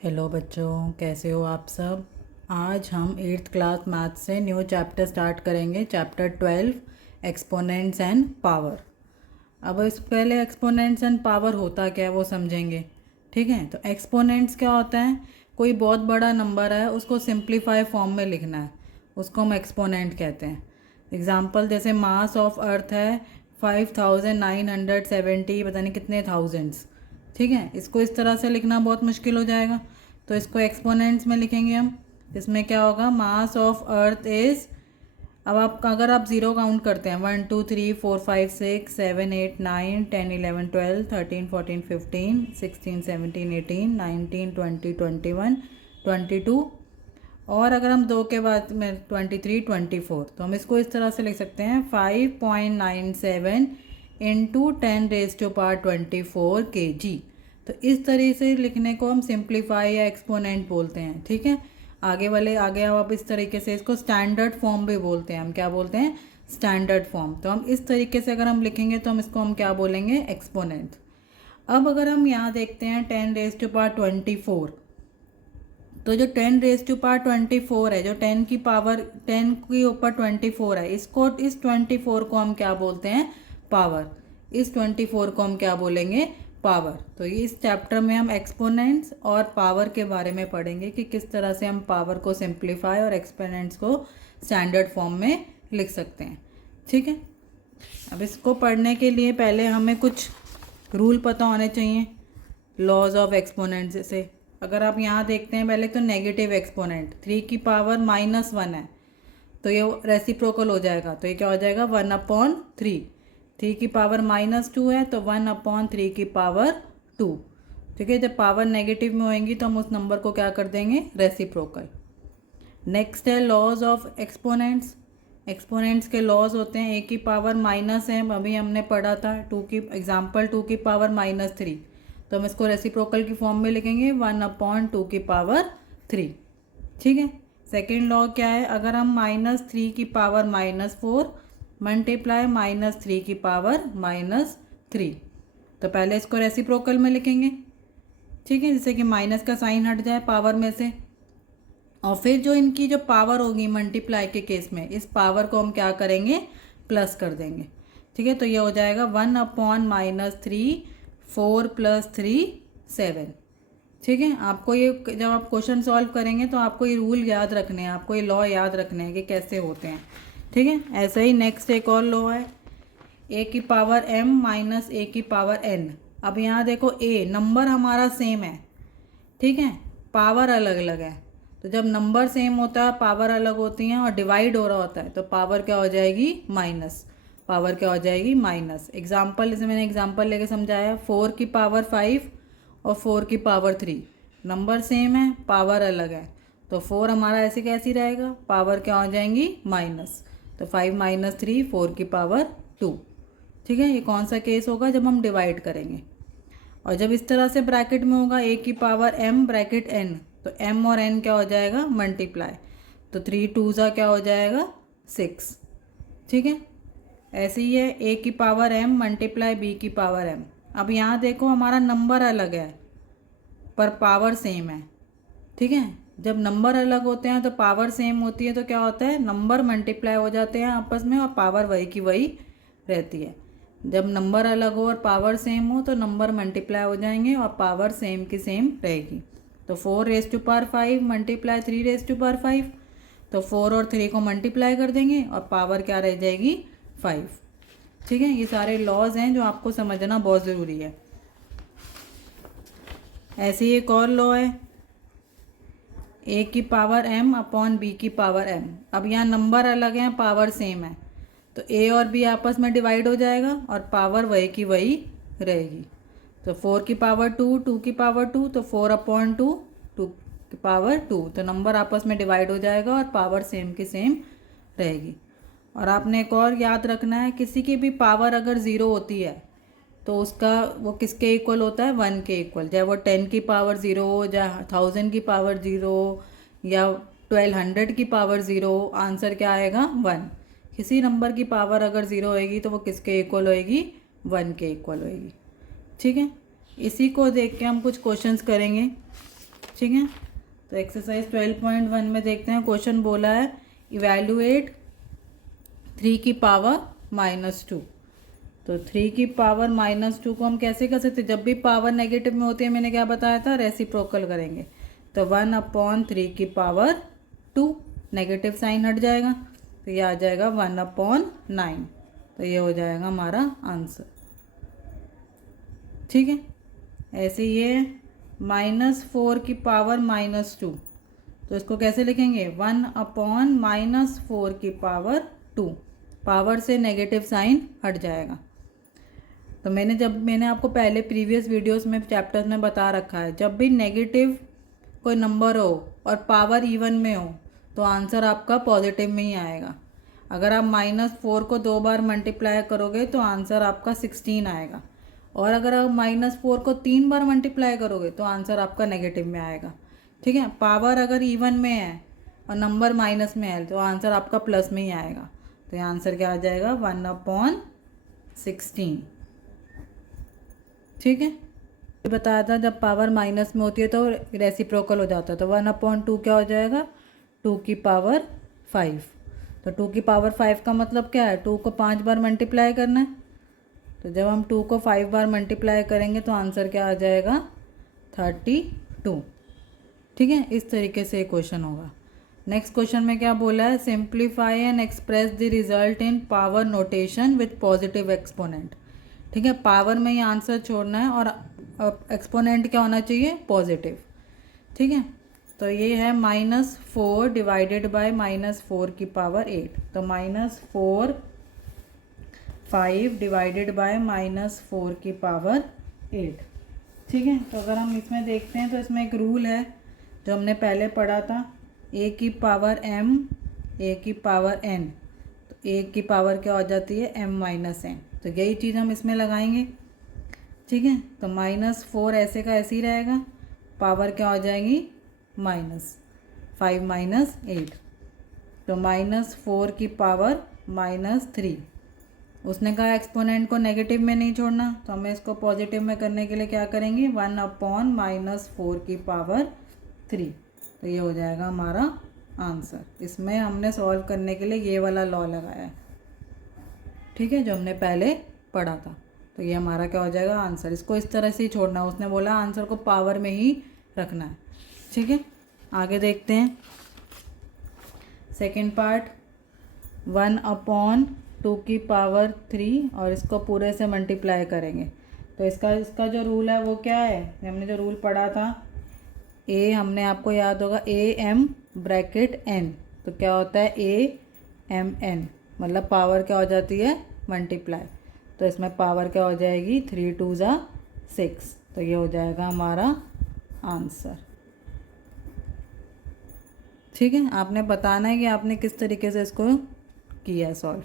Hello बच्चों, कैसे हो आप सब। आज हम 8th क्लास मैथ से न्यू चैप्टर स्टार्ट करेंगे, चैप्टर 12 एक्सपोनेंट्स एंड पावर। अब इस पहले एक्सपोनेंट्स एंड पावर होता क्या है वो समझेंगे। ठीक है, तो एक्सपोनेंट्स क्या होता है, कोई बहुत बड़ा नंबर है उसको सिंप्लीफाई फॉर्म में लिखना है, उसको हम एक्सपोनेंट कहते हैं। एग्जाम्पल जैसे मास ऑफ अर्थ है 5970, पता नहीं कितने थाउजेंड्स। ठीक है, इसको इस तरह से लिखना बहुत मुश्किल हो जाएगा, तो इसको एक्सपोनेंट्स में लिखेंगे हम। इसमें क्या होगा, मास ऑफ अर्थ इज़, अब आप अगर आप ज़ीरो काउंट करते हैं 1 2 3 4 5 6 7 8 9 10 11 12 13 14 15 16 17 18 19 20 21 22, और अगर हम दो के बाद में 23 24, तो हम इसको इस तरह से लिख सकते हैं 5.97 इंटू 10⁻24 kg। तो इस तरह से लिखने को हम सिंप्लीफाई या एक्सपोनेंट बोलते हैं। ठीक है, आगे आप इस तरीके से इसको स्टैंडर्ड फॉर्म भी बोलते हैं। हम क्या बोलते हैं, स्टैंडर्ड फॉर्म। तो हम इस तरीके से अगर हम लिखेंगे तो हम इसको हम क्या बोलेंगे, एक्सपोनेंट। अब अगर हम यहाँ देखते हैं 10⁻24, तो जो 10⁻24 है, जो 10 की पावर 10 के ऊपर 24 है, इसको इस 24 को हम क्या बोलते हैं, पावर। इस 24 को हम क्या बोलेंगे, पावर। तो ये इस चैप्टर में हम एक्सपोनेंट्स और पावर के बारे में पढ़ेंगे कि किस तरह से हम पावर को सिंप्लीफाई और एक्सपोनेंट्स को स्टैंडर्ड फॉर्म में लिख सकते हैं। ठीक है, अब इसको पढ़ने के लिए पहले हमें कुछ रूल पता होने चाहिए, लॉज ऑफ एक्सपोनेंट्स। जैसे अगर आप यहाँ देखते हैं पहले, तो नेगेटिव एक्सपोनेंट 3 की पावर -1 है, तो ये रेसिप्रोकल हो जाएगा, तो ये क्या हो जाएगा 1/3। 3 की पावर -2 है तो 1/3 की पावर 2। ठीक है, जब पावर नेगेटिव में होएंगी तो हम उस नंबर को क्या कर देंगे, रेसिप्रोकल। नेक्स्ट है लॉज ऑफ एक्सपोनेंट्स। एक्सपोनेंट्स के लॉज होते हैं, एक की पावर माइनस है, अभी हमने पढ़ा था 2 की एग्जाम्पल 2 की पावर -3, तो हम इसको रेसिप्रोकल की फॉर्म में लिखेंगे 1/2 की पावर 3। ठीक है, सेकेंड लॉ क्या है, अगर हम -3 की पावर -4 मल्टीप्लाई -3 की पावर -3, तो पहले इसको रेसिप्रोकल में लिखेंगे। ठीक है, जिससे कि माइनस का साइन हट जाए पावर में से, और फिर जो इनकी जो पावर होगी मल्टीप्लाई के केस में, इस पावर को हम क्या करेंगे, प्लस कर देंगे। ठीक है, तो ये हो जाएगा 1/-3 4 + 3 7। ठीक है, आपको ये जब आप क्वेश्चन सॉल्व करेंगे तो आपको ये रूल याद रखने हैं, आपको ये लॉ याद रखने हैं कि कैसे होते हैं। ठीक है, ऐसे ही नेक्स्ट एक और लॉ है, a की पावर m माइनस a की पावर n। अब यहाँ देखो, a नंबर हमारा सेम है, ठीक है, पावर अलग अलग है। तो जब नंबर सेम होता है, पावर अलग होती हैं और डिवाइड हो रहा होता है, तो पावर क्या हो जाएगी, माइनस। पावर क्या हो जाएगी, माइनस। एग्जाम्पल, जैसे मैंने एग्जाम्पल लेके समझाया, 4 की पावर 5 और 4 की पावर 3, नंबर सेम है, पावर अलग है, तो 4 हमारा ऐसे कैसी रहेगा, पावर क्या हो जाएंगी, माइनस। तो 5 - 3 4 की पावर 2। ठीक है, ये कौन सा केस होगा, जब हम डिवाइड करेंगे। और जब इस तरह से ब्रैकेट में होगा, a की पावर m ब्रैकेट n, तो m और n क्या हो जाएगा, मल्टीप्लाई, तो 3 2 क्या हो जाएगा 6। ठीक है, ऐसे ही है, a की पावर m मल्टीप्लाई b की पावर m। अब यहाँ देखो, हमारा नंबर अलग है पर पावर सेम है। ठीक है, जब नंबर अलग होते हैं तो पावर सेम होती है, तो क्या होता है, नंबर मल्टीप्लाई हो जाते हैं आपस में और पावर वही की वही रहती है। जब नंबर अलग हो और पावर सेम हो तो नंबर मल्टीप्लाई हो जाएंगे और पावर सेम की सेम रहेगी। तो 4⁻5 मल्टीप्लाई 3⁻5, तो 4 और 3 को मल्टीप्लाई कर देंगे और पावर क्या रह जाएगी, 5। ठीक है, ये सारे लॉज हैं जो आपको समझना बहुत ज़रूरी है। ऐसे ही एक और लॉ है, a की पावर m अपॉन b की पावर m। अब यहाँ नंबर अलग हैं, पावर सेम है, तो a और b आपस में डिवाइड हो जाएगा और पावर वही की वही रहेगी। तो 4 की पावर 2 2 की पावर 2, तो 4/2 2 की पावर 2, तो नंबर आपस में डिवाइड हो जाएगा और पावर सेम की सेम रहेगी। और आपने एक और याद रखना है, किसी की भी पावर अगर ज़ीरो होती है तो उसका वो किसके इक्वल होता है, 1 के इक्वल। चाहे वो 10 की पावर 0 हो, या 1000 की पावर 0 या 1200 की पावर 0, आंसर क्या आएगा, 1। किसी नंबर की पावर अगर 0 होएगी तो वो किसके इक्वल होएगी, 1 के इक्वल होएगी। ठीक है, इसी को देख के हम कुछ क्वेश्चंस करेंगे। ठीक है। तो एक्सरसाइज 12.1 में देखते हैं, क्वेश्चन बोला है इवैल्यूएट 3 की पावर -2। तो 3 की पावर -2 को हम कैसे कर सकते हैं, जब भी पावर नेगेटिव में होती है मैंने क्या बताया था, रेसिप्रोकल करेंगे। तो 1/3 की पावर 2, नेगेटिव साइन हट जाएगा तो ये आ जाएगा 1/9। तो ये हो जाएगा हमारा आंसर। ठीक है। ऐसे ये -4 की पावर -2, तो इसको कैसे लिखेंगे, 1/-4 की पावर 2, पावर से नेगेटिव साइन हट जाएगा। तो मैंने आपको पहले प्रीवियस वीडियोस में चैप्टर्स में बता रखा है, जब भी नेगेटिव कोई नंबर हो और पावर इवन में हो तो आंसर आपका पॉजिटिव में ही आएगा। अगर आप -4 को 2 बार मल्टीप्लाई करोगे तो आंसर आपका 16 आएगा, और अगर आप -4 को 3 बार मल्टीप्लाई करोगे तो आंसर आपका नेगेटिव में आएगा। ठीक है। पावर अगर इवन में है और नंबर माइनस में है तो आंसर आपका प्लस में ही आएगा। तो ये आंसर क्या आ जाएगा, 1/16। ठीक है। बताया था जब पावर माइनस में होती है तो रेसिप्रोकल हो जाता है, तो 1/2 क्या हो जाएगा, 2 की पावर 5। तो 2 की पावर 5 का मतलब क्या है, 2 को 5 बार मल्टीप्लाई करना है। तो जब हम 2 को 5 बार मल्टीप्लाई करेंगे तो आंसर क्या आ जाएगा, 32। ठीक है। इस तरीके से क्वेश्चन होगा। नेक्स्ट क्वेश्चन में क्या बोला है, simplify and express the result in power notation with positive exponent. ठीक है। पावर में ही आंसर छोड़ना है और एक्सपोनेंट क्या होना चाहिए, पॉजिटिव। ठीक है। तो ये है -4 डिवाइडेड बाय -4 की पावर 8। तो -4 5 डिवाइडेड बाय -4 की पावर 8। ठीक है। तो अगर हम इसमें देखते हैं तो इसमें एक रूल है जो हमने पहले पढ़ा था, a की पावर m, a की पावर n। तो a की पावर क्या हो जाती है, m-n। तो यही चीज़ हम इसमें लगाएंगे। ठीक है। तो -4 ऐसे का ऐसे ही रहेगा, पावर क्या हो जाएगी, -5 - 8। तो -4 की पावर -3। उसने कहा एक्सपोनेंट को नेगेटिव में नहीं छोड़ना, तो हमें इसको पॉजिटिव में करने के लिए क्या करेंगे, 1/-4 की पावर 3। तो ये हो जाएगा हमारा आंसर। इसमें हमने सॉल्व करने के लिए ये वाला लॉ लगाया है, ठीक है, जो हमने पहले पढ़ा था। तो ये हमारा क्या हो जाएगा, आंसर। इसको इस तरह से ही छोड़ना है, उसने बोला आंसर को पावर में ही रखना है। ठीक है। आगे देखते हैं सेकंड पार्ट, 1/2 की पावर 3 और इसको पूरे से मल्टीप्लाई करेंगे। तो इसका जो रूल है वो क्या है, हमने जो रूल पढ़ा था, ए, हमने आपको याद होगा AM(n), तो क्या होता है AMN, मतलब पावर क्या हो जाती है, मल्टीप्लाई। तो इसमें पावर क्या हो जाएगी, 3 2 6। तो ये हो जाएगा हमारा आंसर। ठीक है। आपने बताना है कि आपने किस तरीके से इसको किया सॉल्व।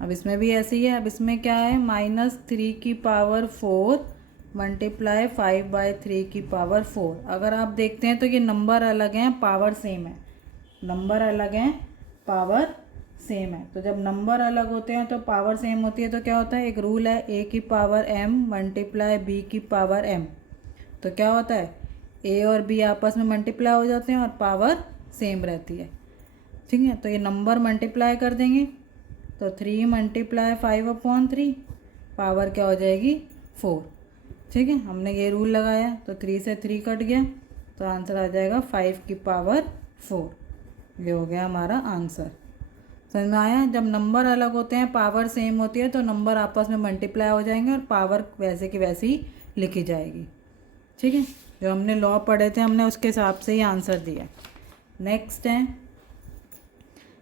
अब इसमें भी ऐसे ही है। अब इसमें क्या है, -3 की पावर 4 मल्टीप्लाई 5/3 की पावर 4। अगर आप देखते हैं तो ये नंबर अलग हैं, पावर सेम है। नंबर अलग हैं, पावर सेम है। तो जब नंबर अलग होते हैं तो पावर सेम होती है तो क्या होता है, एक रूल है, a की पावर m मल्टीप्लाई b की पावर m। तो क्या होता है, a और b आपस में मल्टीप्लाई हो जाते हैं और पावर सेम रहती है। ठीक है। तो ये नंबर मल्टीप्लाई कर देंगे, तो 3 × 5/3, पावर क्या हो जाएगी, 4। ठीक है। हमने ये रूल लगाया तो 3 से 3 कट गया, तो आंसर आ जाएगा 5 की पावर 4। ये हो गया हमारा आंसर। समझ में आया। जब नंबर अलग होते हैं, पावर सेम होती है, तो नंबर आपस में मल्टीप्लाई हो जाएंगे और पावर वैसे की वैसी ही लिखी जाएगी। ठीक है। जो हमने लॉ पढ़े थे हमने उसके हिसाब से ही आंसर दिया। नेक्स्ट है,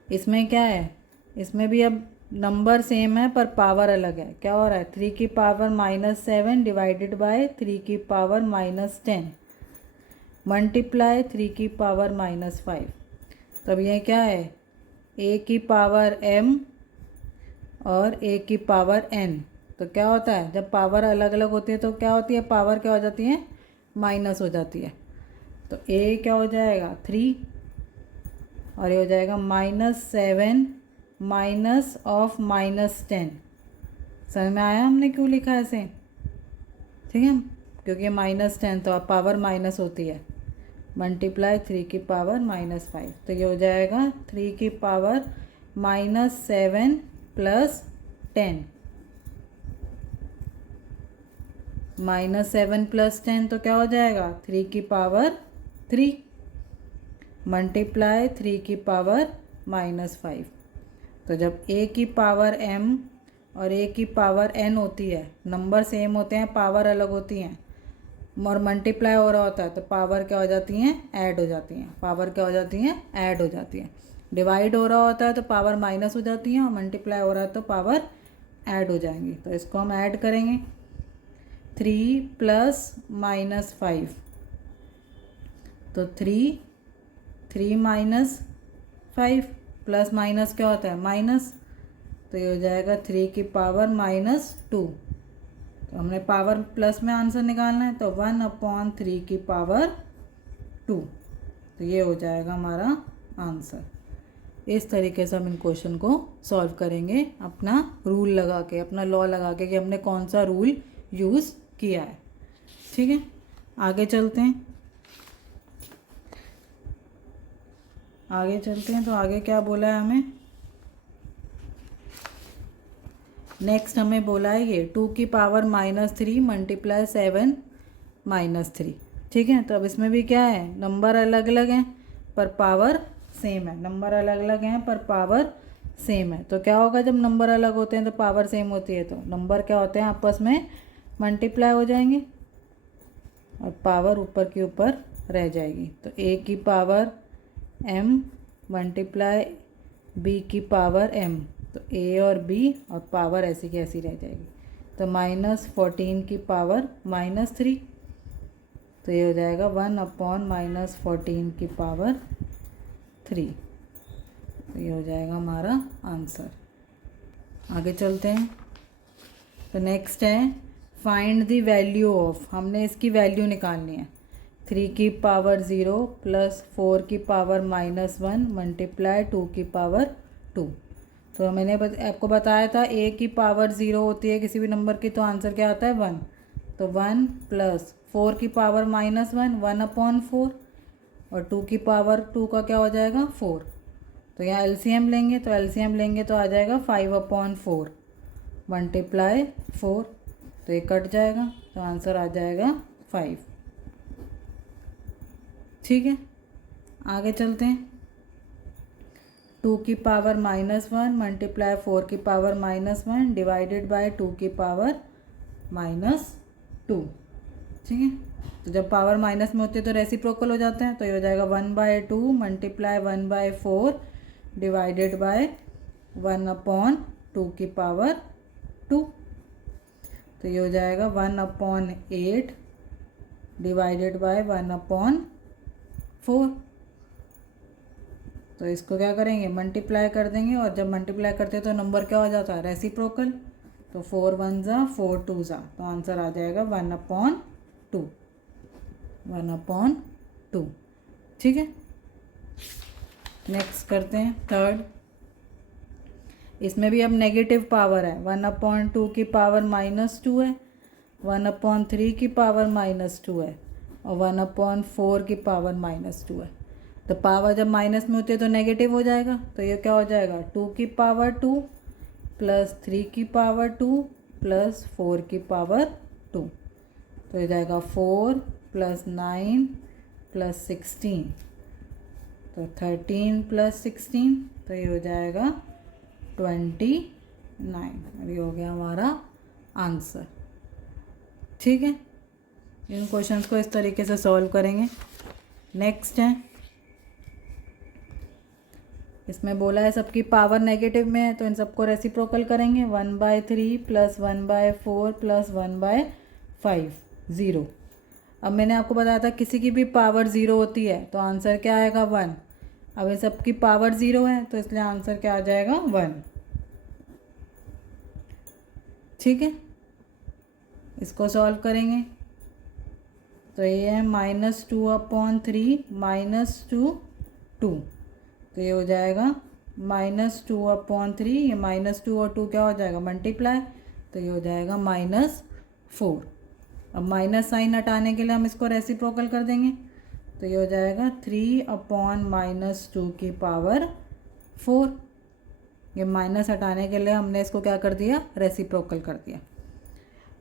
इसमें क्या है, इसमें भी अब नंबर सेम है पर पावर अलग है। क्या हो रहा है, 3 की पावर -7 डिवाइडेड बाय 3 की पावर -10 मल्टीप्लाई 3 की पावर -5। तब ये क्या है, a की पावर m और a की पावर n। तो क्या होता है, जब पावर अलग अलग होती है तो क्या होती है, पावर क्या हो जाती है, माइनस हो जाती है। तो a क्या हो जाएगा, 3, और ये हो जाएगा -7 माइनस ऑफ -10। समझ में आया हमने क्यों लिखा है ऐसे, ठीक है, क्योंकि -10 तो अब पावर माइनस होती है। मल्टीप्लाई 3 की पावर -5, तो ये हो जाएगा 3 की पावर -7 प्लस 10, -7 प्लस 10 तो क्या हो जाएगा 3 की पावर 3 मल्टीप्लाई 3 की पावर -5। तो जब a की पावर m और a की पावर n होती है, नंबर सेम होते हैं, पावर अलग होती हैं और मल्टीप्लाई हो रहा होता है, तो पावर क्या हो जाती हैं, ऐड हो जाती हैं। पावर क्या हो जाती हैं, ऐड हो जाती हैं। डिवाइड हो रहा होता है तो पावर माइनस हो जाती है और मल्टीप्लाई हो रहा है तो पावर ऐड हो जाएंगी। तो इसको हम ऐड करेंगे 3 प्लस -5, तो 3 माइनस 5, प्लस माइनस क्या होता है, माइनस, तो ये हो जाएगा 3 की पावर -2। तो हमने पावर प्लस में आंसर निकालना है, तो 1/3 की पावर 2, तो ये हो जाएगा हमारा आंसर। इस तरीके से हम इन क्वेश्चन को सॉल्व करेंगे अपना रूल लगा के, अपना लॉ लगा के कि हमने कौन सा रूल यूज़ किया है। ठीक है, आगे चलते हैं। तो आगे क्या बोला है हमें, नेक्स्ट हमें बोला है ये 2 की पावर -3 मल्टीप्लाई 7 -3। ठीक है, तो अब इसमें भी क्या है, नंबर अलग अलग हैं पर पावर सेम है। नंबर अलग अलग हैं पर पावर सेम है, तो क्या होगा जब नंबर अलग होते हैं तो पावर सेम होती है, तो नंबर क्या होते हैं, आपस में मल्टीप्लाई हो जाएंगे और पावर ऊपर के ऊपर रह जाएगी। तो a की पावर m मल्टीप्लाई b की पावर m, तो a और b और पावर ऐसी की ऐसी रह जाएगी। तो -14 की पावर -3, तो ये हो जाएगा 1/-14 की पावर 3, तो ये हो जाएगा हमारा आंसर। आगे चलते हैं। तो नेक्स्ट है फाइंड द वैल्यू ऑफ, हमने इसकी वैल्यू निकालनी है 3 की पावर 0 प्लस 4 की पावर -1 मल्टीप्लाई 2 की पावर 2। तो मैंने आपको बताया था a की पावर 0 होती है किसी भी नंबर की, तो आंसर क्या आता है 1। तो 1 प्लस 4 की पावर -1 1/4 और 2 की पावर 2 का क्या हो जाएगा 4। तो यहाँ एलसीएम लेंगे, तो आ जाएगा 5/4 मल्टीप्लाई 4, तो ये कट जाएगा, तो आंसर आ जाएगा 5। ठीक है, आगे चलते हैं। 2 की पावर -1 मल्टीप्लाई 4 की पावर -1 डिवाइडेड बाय 2 की पावर -2। ठीक है, तो जब पावर माइनस में होती है तो रेसिप्रोकल हो जाते हैं, तो ये हो जाएगा 1/2 मल्टीप्लाई 1/4 डिवाइडेड बाय 1/2 की पावर 2, तो ये हो जाएगा 1/8 डिवाइडेड बाय 1/4। तो इसको क्या करेंगे, मल्टीप्लाई कर देंगे, और जब मल्टीप्लाई करते हैं तो नंबर क्या हो जाता है, रेसिप्रोकल। तो 4 1 ज़ा 4 2 ज़ा, तो आंसर आ जाएगा 1/2। ठीक है, नेक्स्ट करते हैं थर्ड। इसमें भी अब नेगेटिव पावर है, 1/2 की पावर -2 है, 1/3 की पावर -2 है और 1/4 की पावर -2 है। तो पावर जब माइनस में होती है तो नेगेटिव हो जाएगा, तो ये क्या हो जाएगा 2 की पावर 2 प्लस 3 की पावर 2 प्लस 4 की पावर 2, तो ये जाएगा 4 प्लस 9 प्लस 16, तो 13 प्लस 16, तो ये हो जाएगा 29। अभी हो गया हमारा आंसर। ठीक है, इन क्वेश्चंस को इस तरीके से सॉल्व करेंगे। नेक्स्ट है, इसमें बोला है सबकी पावर नेगेटिव में है, तो इन सबको रेसिप्रोकल करेंगे। 1/3 प्लस 1/4 प्लस 1/5 0। अब मैंने आपको बताया था किसी की भी पावर 0 होती है तो आंसर क्या आएगा 1। अब इन सबकी पावर 0 है तो इसलिए आंसर क्या आ जाएगा 1। ठीक है, इसको सॉल्व करेंगे तो ये है -2/3 -2, तो ये हो जाएगा -2/3, ये -2 और 2 क्या हो जाएगा मल्टीप्लाई, तो ये हो जाएगा -4। अब माइनस साइन हटाने के लिए हम इसको रेसिप्रोकल कर देंगे, तो ये हो जाएगा 3/-2 की पावर 4। ये माइनस हटाने के लिए हमने इसको क्या कर दिया, रेसिप्रोकल कर दिया।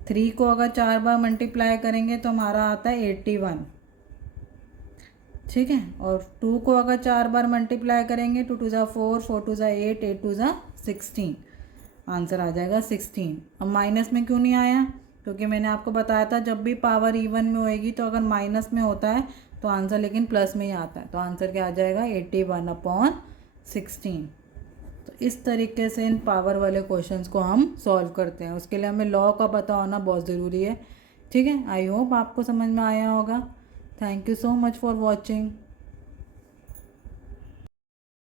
3 को अगर 4 बार मल्टीप्लाई करेंगे तो हमारा आता है 81, ठीक है। और 2 को अगर 4 बार मल्टीप्लाई करेंगे, 2 2 ज़ा 4, 4 2 ज़ा 8, 8 2 ज़ा 16, आंसर आ जाएगा 16। अब माइनस में क्यों नहीं आया, क्योंकि मैंने आपको बताया था जब भी पावर इवन में होएगी तो अगर माइनस में होता है तो आंसर लेकिन प्लस में ही आता है। तो आंसर क्या आ जाएगा, 81/16। तो इस तरीके से इन पावर वाले क्वेश्चंस को हम सॉल्व करते हैं। उसके लिए हमें लॉ का पता होना बहुत ज़रूरी है, ठीक है। आई होप आपको समझ में आया होगा। Thank you so much for watching.